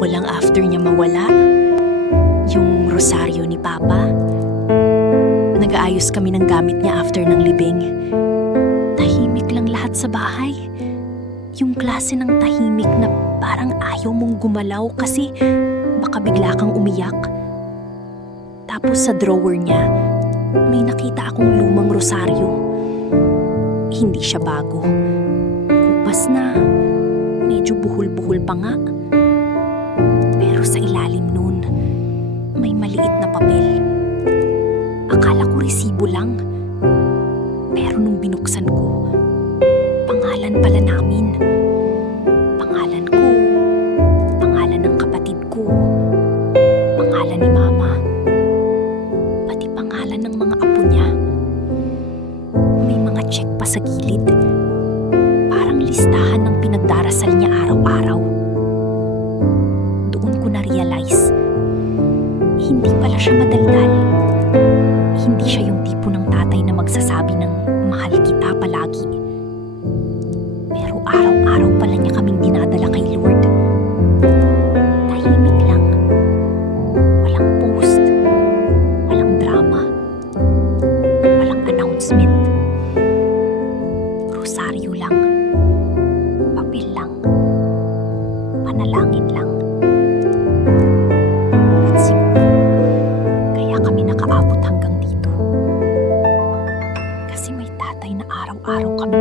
ko lang after niya mawala. Yung rosaryo ni Papa. Nag-aayos kami ng gamit niya after ng libing. Tahimik lang lahat sa bahay. Yung klase ng tahimik na parang ayaw mong gumalaw kasi baka bigla kang umiyak. Tapos sa drawer niya, may nakita akong lumang rosaryo. Hindi siya bago. Kupas na, medyo buhol-buhol pa nga. Pero sa ilalim nun, may maliit na papel. Akala ko resibo lang. Pero nung binuksan ko, pangalan pala namin. Pangalan ko, pangalan ng kapatid ko, pangalan ni Mama, pati pangalan ng mga apo niya. May mga check pa sa gilid. Parang listahan ng pinagdarasal niya araw-araw. Doon ko na-realize, hindi pala siya madaldal. Hindi siya yung tipo ng tatay na magsasabi ng mahal kita palagi. Pero araw-araw pala niya kaming dinadala kay Lord. Tahimik lang. Walang post. Walang drama. Walang announcement. Rosaryo lang. Papel lang. Panalangin lang. At siguro, kaya kami nakaabot hanggang dito. Kasi may tatay na araw-araw kami